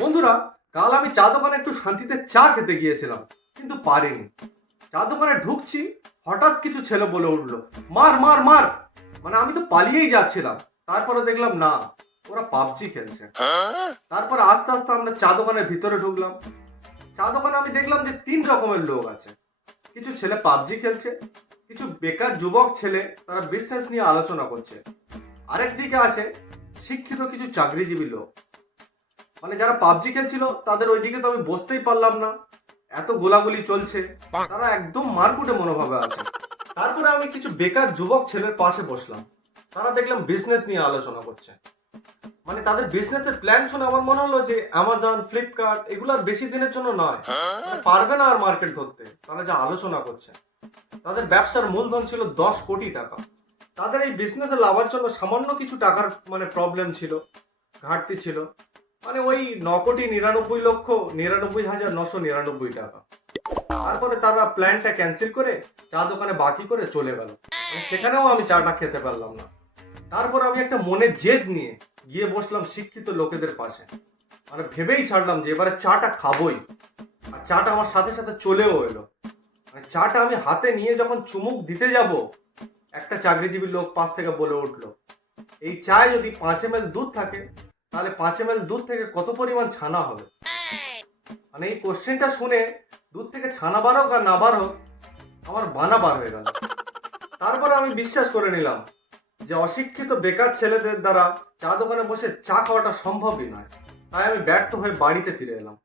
বন্ধুরা, কাল আমি চা দোকানে একটু শান্তিতে চা খেতে গিয়েছিলাম, কিন্তু পারিনি। চা দোকানে ঢুকছি, হঠাৎ কিছু ছেলে বলে উঠলো, মার মার মার। মানে আমি তো পালিয়েই যাচ্ছিলাম। তারপরে দেখলাম না, ওরা পাবজি খেলছে। তারপরে আস্তে আস্তে আমরা চা দোকানের ভিতরে ঢুকলাম। চা দোকানে আমি দেখলাম যে 3 রকমের লোক আছে। কিছু ছেলে পাবজি খেলছে, কিছু বেকার যুবক ছেলে তারা বিজনেস নিয়ে আলোচনা করছে, আরেক দিকে আছে শিক্ষিত কিছু চাকরিজীবী লোক। মানে যারা পাবজি খেলছিল তাদের ওইদিকে তো আমি বসতেই পারলাম না, এত গোলাগুলি চলছে। তারা একদম মারকুটে মনোভাবে আছে। তারপরে আমি কিছু বেকার যুবক ছেলের পাশে বসলাম। তারা দেখলাম বিজনেস নিয়ে আলোচনা করছে। মানে তাদের বিজনেসের প্ল্যান শুনে আমার মনে হলো যে অ্যামাজন, ফ্লিপকার্ট এগুলো আর বেশি দিনের জন্য নয়, মানে পারবে না আর মার্কেট ধরতে। তারা যা আলোচনা করছে, তাদের ব্যবসার মূলধন ছিল 10 কোটি টাকা। তাদের এই বিজনেসে লাভার জন্য সামান্য কিছু টাকার প্রবলেম ছিল, ঘাটতি ছিল। মানে ওই 9,99,99,999 টাকা। তারপরে তারা প্ল্যানটা ক্যান্সেল করে চা দোকানে বাকি করে চলে গেল। সেখানেও আমি চাটা খেতে পারলাম না। তারপর আমি একটা মনের জেদ নিয়ে গিয়ে বসলাম শিক্ষিত লোকেদের পাশে। মানে ভেবেই ছাড়লাম যে এবারে চাটা খাবোই। আর চাটা আমার সাথে সাথে চলেও এলো। মানে চাটা আমি হাতে নিয়ে যখন চুমুক দিতে যাব, একটা চাকরিজীবী লোক পাশ থেকে বলে উঠলো, এই চায়ে যদি 5 ml দুধ থাকে, তাহলে 5 ml দুধ থেকে কত পরিমাণ ছানা হবে? মানে এই কোশ্চেনটা শুনে দুধ থেকে ছানা বার হোক আর না বার হোক, আমার বানা বার হয়ে গেল। তারপরে আমি বিশ্বাস করে নিলাম যে অশিক্ষিত বেকার ছেলেদের দ্বারা চা দোকানে বসে চা খাওয়াটা সম্ভবই নয়। তাই আমি ব্যর্থ হয়ে বাড়িতে ফিরে এলাম।